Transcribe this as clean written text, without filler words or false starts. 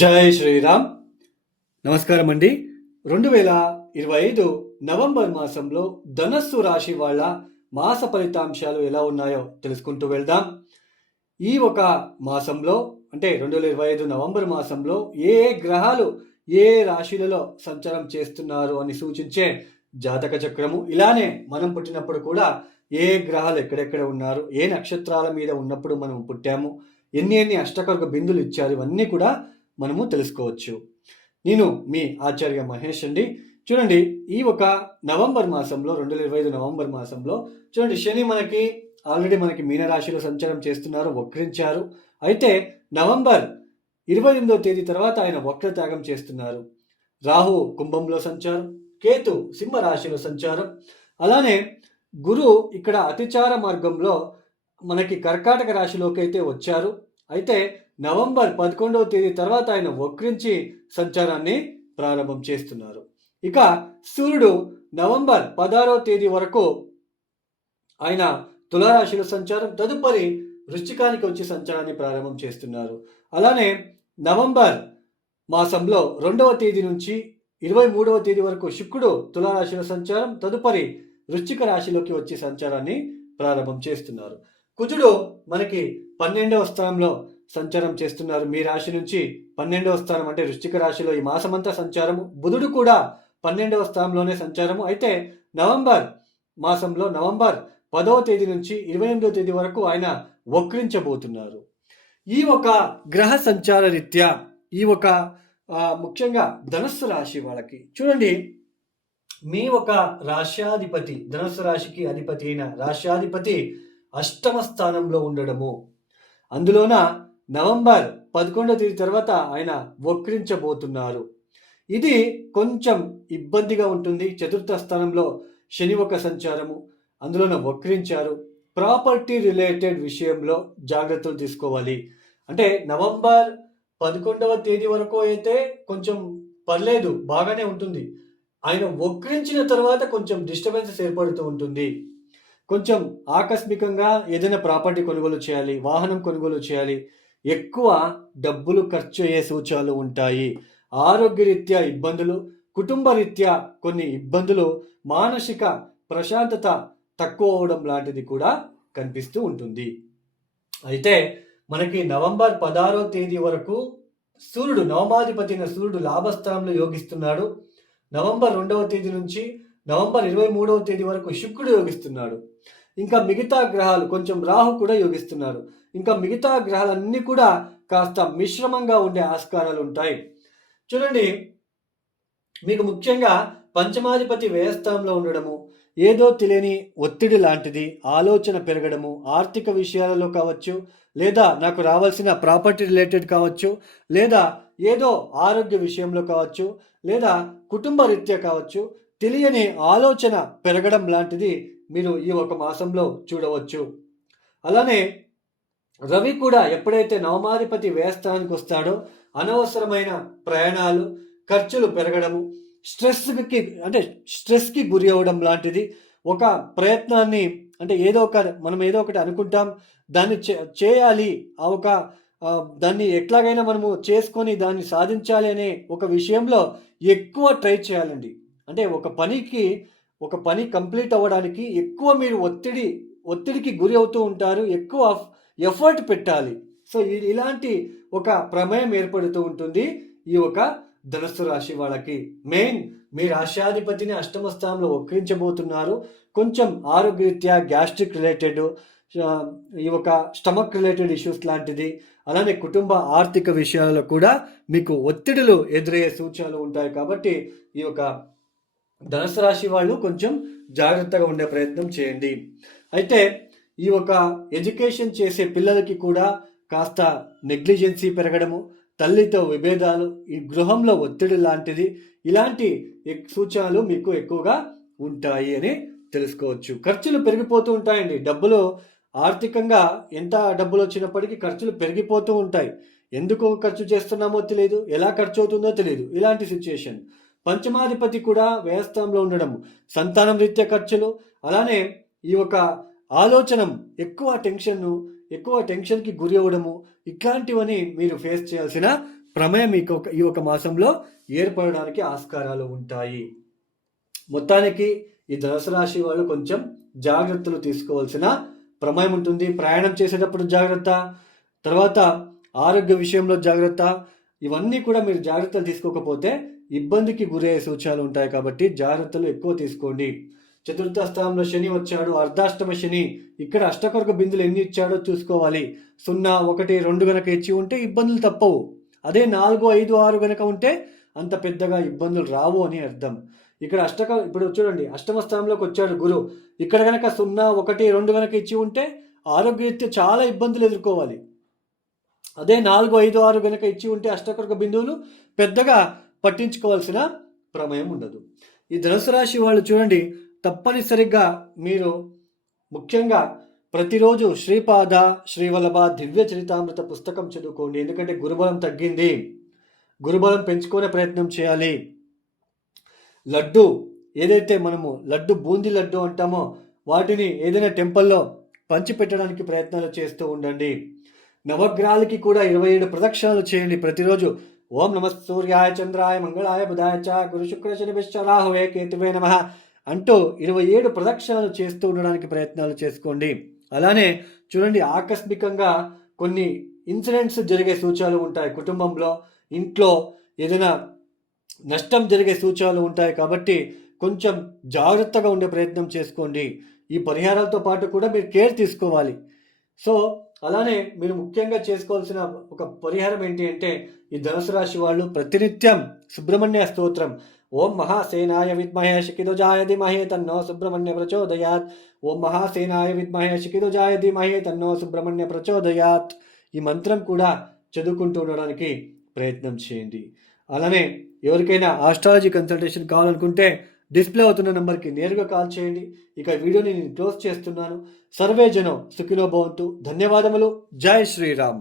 జై శ్రీరామ్. నమస్కారం అండి. 2025 నవంబర్ మాసంలో ధనస్సు రాశి వాళ్ళ మాస ఫలితాంశాలు ఎలా ఉన్నాయో తెలుసుకుంటూ వెళ్దాం. ఈ ఒక మాసంలో అంటే 2025 నవంబర్ మాసంలో ఏ గ్రహాలు ఏ రాశులలో సంచారం చేస్తున్నారు అని సూచించే జాతక చక్రము, ఇలానే మనం పుట్టినప్పుడు కూడా ఏ గ్రహాలు ఎక్కడెక్కడ ఉన్నారు, ఏ నక్షత్రాల మీద ఉన్నప్పుడు మనం పుట్టాము, ఎన్ని అష్టకర్గ బిందులు ఇచ్చారు, ఇవన్నీ కూడా మనము తెలుసుకోవచ్చు. నేను మీ ఆచార్య మహేష్ అండి. చూడండి, ఈ ఒక నవంబర్ మాసంలో 2025 నవంబర్ మాసంలో చూడండి, శని ఆల్రెడీ మనకి మీనరాశిలో సంచారం చేస్తున్నారు, వక్రించారు. అయితే నవంబర్ 28వ తేదీ తర్వాత ఆయన వక్రత్యాగం చేస్తున్నారు. రాహు కుంభంలో సంచారం, కేతు సింహరాశిలో సంచారం, అలానే గురు ఇక్కడ అతిచార మార్గంలో మనకి కర్కాటక రాశిలోకి అయితే వచ్చారు. అయితే నవంబర్ 11వ తేదీ తర్వాత ఆయన వక్రించి సంచారాన్ని ప్రారంభం చేస్తున్నారు. ఇక సూర్యుడు నవంబర్ 16వ తేదీ వరకు ఆయన తులారాశిలో సంచారం, తదుపరి వృశ్చికానికి వచ్చి సంచారాన్ని ప్రారంభం చేస్తున్నారు. అలానే నవంబర్ మాసంలో 2వ తేదీ నుంచి 23వ తేదీ వరకు శుక్రుడు తులారాశిలో సంచారం, తదుపరి వృశ్చిక రాశిలోకి వచ్చి సంచారాన్ని ప్రారంభం చేస్తున్నారు. కుజుడు మనకి 12వ స్థానంలో సంచారం చేస్తున్నారు. మీ రాశి నుంచి 12వ స్థానం అంటే వృశ్చిక రాశిలో ఈ మాసమంతా సంచారము. బుధుడు కూడా 12వ స్థానంలోనే సంచారము. అయితే నవంబర్ మాసంలో నవంబర్ 10వ తేదీ నుంచి 28వ తేదీ వరకు ఆయన వక్రించబోతున్నారు. ఈ ఒక గ్రహ సంచార రీత్యా ఈ ఒక ముఖ్యంగా ధనుస్సు రాశి వాళ్ళకి చూడండి, మీ ఒక రాశ్యాధిపతి, ధనుస్సు రాశికి అధిపతి అయిన రాశ్యాధిపతి 8వ స్థానంలో ఉండడము, అందులోన నవంబర్ 11వ తేదీ తర్వాత ఆయన వక్రించబోతున్నారు. ఇది కొంచెం ఇబ్బందిగా ఉంటుంది. 4వ స్థానంలో శని ఒక సంచారము, అందులోన వక్రించారు. ప్రాపర్టీ రిలేటెడ్ విషయంలో జాగ్రత్తలు తీసుకోవాలి. అంటే నవంబర్ 11వ తేదీ వరకు అయితే కొంచెం పర్లేదు, బాగానే ఉంటుంది. ఆయన వక్రించిన తర్వాత కొంచెం డిస్టర్బెన్సెస్ ఏర్పడుతూ ఉంటుంది. కొంచెం ఆకస్మికంగా ఏదైనా ప్రాపర్టీ కొనుగోలు చేయాలి, వాహనం కొనుగోలు చేయాలి, ఎక్కువ డబ్బులు ఖర్చు అయ్యే సూచనలు ఉంటాయి. ఆరోగ్యరీత్యా ఇబ్బందులు, కుటుంబ రీత్యా కొన్ని ఇబ్బందులు, మానసిక ప్రశాంతత తక్కువ అవడం లాంటిది కూడా కనిపిస్తూ ఉంటుంది. అయితే మనకి నవంబర్ 16వ తేదీ వరకు సూర్యుడు, నవమాధిపతి అయిన సూర్యుడు లాభస్థానంలో యోగిస్తున్నాడు. నవంబర్ 2వ తేదీ నుంచి నవంబర్ 23వ తేదీ వరకు శుక్రుడు యోగిస్తున్నాడు. ఇంకా మిగతా గ్రహాలు, కొంచెం రాహు కూడా యోగిస్తున్నారు. ఇంకా మిగతా గ్రహాలన్నీ కూడా కాస్త మిశ్రమంగా ఉండే ఆస్కారాలు ఉంటాయి. చూడండి, మీకు ముఖ్యంగా పంచమాధిపతి వ్యయస్థానంలో ఉండడము, ఏదో తెలియని ఒత్తిడి లాంటిది, ఆలోచన పెరగడము, ఆర్థిక విషయాలలో కావచ్చు, లేదా నాకు రావాల్సిన ప్రాపర్టీ రిలేటెడ్ కావచ్చు, లేదా ఏదో ఆరోగ్య విషయంలో కావచ్చు, లేదా కుటుంబ రీత్యా కావచ్చు, తెలియని ఆలోచన పెరగడం లాంటిది మీరు ఈ ఒక మాసంలో చూడవచ్చు. అలానే రవి కూడా ఎప్పుడైతే నవమాధిపతి వ్యయస్థానానికి వస్తాడో అనవసరమైన ప్రయాణాలు, ఖర్చులు పెరగడము, స్ట్రెస్కి గురి అవ్వడం లాంటిది, ఒక ప్రయత్నాన్ని అంటే మనం ఏదో ఒకటి అనుకుంటాం, దాన్ని చేయాలి, దాన్ని ఎట్లాగైనా మనము చేసుకొని దాన్ని సాధించాలి అనే ఒక విషయంలో ఎక్కువ ట్రై చేయాలండి. అంటే ఒక పని కంప్లీట్ అవ్వడానికి ఎక్కువ మీరు ఒత్తిడికి గురి అవుతూ ఉంటారు, ఎక్కువ ఎఫర్ట్ పెట్టాలి. సో ఇలాంటి ఒక ప్రమేయం ఏర్పడుతూ ఉంటుంది ఈ ఒక ధనుస్సు రాశి వాళ్ళకి. మెయిన్ మీ రాశ్యాధిపతిని 8వ స్థానంలో వక్రించబోతున్నారు. కొంచెం ఆరోగ్యరీత్యా గ్యాస్ట్రిక్ రిలేటెడ్, ఈ ఒక స్టమక్ రిలేటెడ్ ఇష్యూస్ లాంటిది, అలానే కుటుంబ ఆర్థిక విషయాలలో కూడా మీకు ఒత్తిడులు ఎదురయ్యే సూచనలు ఉంటాయి. కాబట్టి ఈ యొక్క ధనుసు రాశి వాళ్ళు కొంచెం జాగ్రత్తగా ఉండే ప్రయత్నం చేయండి. అయితే ఈ ఒక ఎడ్యుకేషన్ చేసే పిల్లలకి కూడా కాస్త నెగ్లిజెన్సీ పెరగడము, తల్లితో విభేదాలు, ఈ గృహంలో ఒత్తిడి లాంటిది, ఇలాంటి సూచనలు మీకు ఎక్కువగా ఉంటాయి అని తెలుసుకోవచ్చు. ఖర్చులు పెరిగిపోతూ ఉంటాయండి. డబ్బులు ఆర్థికంగా ఎంత డబ్బులు వచ్చినప్పటికీ ఖర్చులు పెరిగిపోతూ ఉంటాయి. ఎందుకు ఖర్చు చేస్తున్నామో తెలియదు, ఎలా ఖర్చు అవుతుందో తెలియదు, ఇలాంటి సిచ్యుయేషన్. పంచమాధిపతి కూడా వ్యయస్థానంలో ఉండడం, సంతానం రీత్యా ఖర్చులు, అలానే ఈ ఒక ఆలోచన ఎక్కువ టెన్షన్కి గురి అవ్వడము, ఇట్లాంటివని మీరు ఫేస్ చేయాల్సిన ప్రమేయం ఈ ఒక మాసంలో ఏర్పడడానికి ఆస్కారాలు ఉంటాయి. మొత్తానికి ఈ ధనుసు రాశి వాళ్ళు కొంచెం జాగ్రత్తలు తీసుకోవాల్సిన ప్రమేయం ఉంటుంది. ప్రయాణం చేసేటప్పుడు జాగ్రత్త, తర్వాత ఆరోగ్య విషయంలో జాగ్రత్త, ఇవన్నీ కూడా మీరు జాగ్రత్తలు తీసుకోకపోతే ఇబ్బందికి గురయ్యే సూచనలు ఉంటాయి. కాబట్టి జాగ్రత్తలు ఎక్కువ తీసుకోండి. చతుర్థ స్థానంలో శని వచ్చాడు, అర్ధాష్టమ శని. ఇక్కడ అష్టకొరక బిందులు ఎన్ని ఇచ్చాడో చూసుకోవాలి. 0, 1, 2 గనక ఇచ్చి ఉంటే ఇబ్బందులు తప్పవు. అదే 4, 5, 6 గనక ఉంటే అంత పెద్దగా ఇబ్బందులు రావు అని అర్థం. ఇక్కడ ఇప్పుడు చూడండి, అష్టమ స్థానంలోకి వచ్చాడు గురు. ఇక్కడ కనుక 0, 1, 2 గనక ఇచ్చి ఉంటే ఆరోగ్యరీత్యా చాలా ఇబ్బందులు ఎదుర్కోవాలి. అదే 4, 5, 6 గనక ఇచ్చి ఉంటే అష్టకొరక బిందువులు పెద్దగా పట్టించుకోవాల్సిన ప్రమేయం ఉండదు. ఈ ధనుసు రాశి వాళ్ళు చూడండి, తప్పనిసరిగా మీరు ముఖ్యంగా ప్రతిరోజు శ్రీపాద శ్రీవల్లభ దివ్య చరితామృత పుస్తకం చదువుకోండి. ఎందుకంటే గురుబలం తగ్గింది, గురుబలం పెంచుకునే ప్రయత్నం చేయాలి. లడ్డు ఏదైతే మనము లడ్డు బూందీ లడ్డు అంటామో వాటిని ఏదైనా టెంపుల్లో పంచిపెట్టడానికి ప్రయత్నాలు చేస్తూ ఉండండి. నవగ్రహాలకి కూడా 27 ప్రదక్షిణాలు చేయండి ప్రతిరోజు. ఓం నమ సూర్యాయ చంద్రాయ మంగళాయ బుధాయ చ గురు శుక్ర శనిశ్చ రాహువే కేతువే నమః అంటూ 27 ప్రదక్షిణాలు చేస్తూ ఉండడానికి ప్రయత్నాలు చేసుకోండి. అలానే చూడండి, ఆకస్మికంగా కొన్ని ఇన్సిడెంట్స్ జరిగే సూచనలు ఉంటాయి. కుటుంబంలో, ఇంట్లో ఏదైనా నష్టం జరిగే సూచనలు ఉంటాయి. కాబట్టి కొంచెం జాగ్రత్తగా ఉండే ప్రయత్నం చేసుకోండి. ఈ పరిహారాలతో పాటు కూడా మీరు కేర్ తీసుకోవాలి. సో అలానే మీరు ముఖ్యంగా చేసుకోవాల్సిన ఒక పరిహారం ఏంటి అంటే, ఈ ధనుసు రాశి వాళ్ళు ప్రతినిత్యం సుబ్రహ్మణ్య స్తోత్రం, ఓం మహాసేనాయ విద్మహే శిఖిదుజాయ ధీమహి తన్నో సుబ్రహ్మణ్య ప్రచోదయాత్, ఓం మహాసేనాయ విద్మహే శిఖిదుజాయ ధీమహి తన్నో సుబ్రహ్మణ్య ప్రచోదయాత్, ఈ మంత్రం కూడా చదువుకుంటూ ఉండడానికి ప్రయత్నం చేయండి. అలానే ఎవరికైనా ఆస్ట్రాలజీ కన్సల్టేషన్ కావాలనుకుంటే డిస్ప్లే అవుతున్న నంబర్కి నేరుగా కాల్ చేయండి. ఇక వీడియోని నేను క్లోజ్ చేస్తున్నాను. సర్వే జనం సుఖినో భవంతు. ధన్యవాదములు. జై శ్రీరామ్.